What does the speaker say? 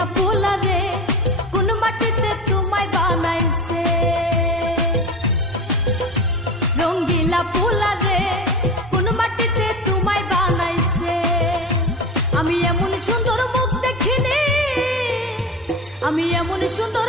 রঙ্গিলা পোলা রে কোন মাটিতে তোমায় বানাইছে রঙ্গিলা পোলা রে কোন মাটিতে তোমায় বানাইছে আমি এমন সুন্দর মুখ দেখিনি আমি এমন সুন্দর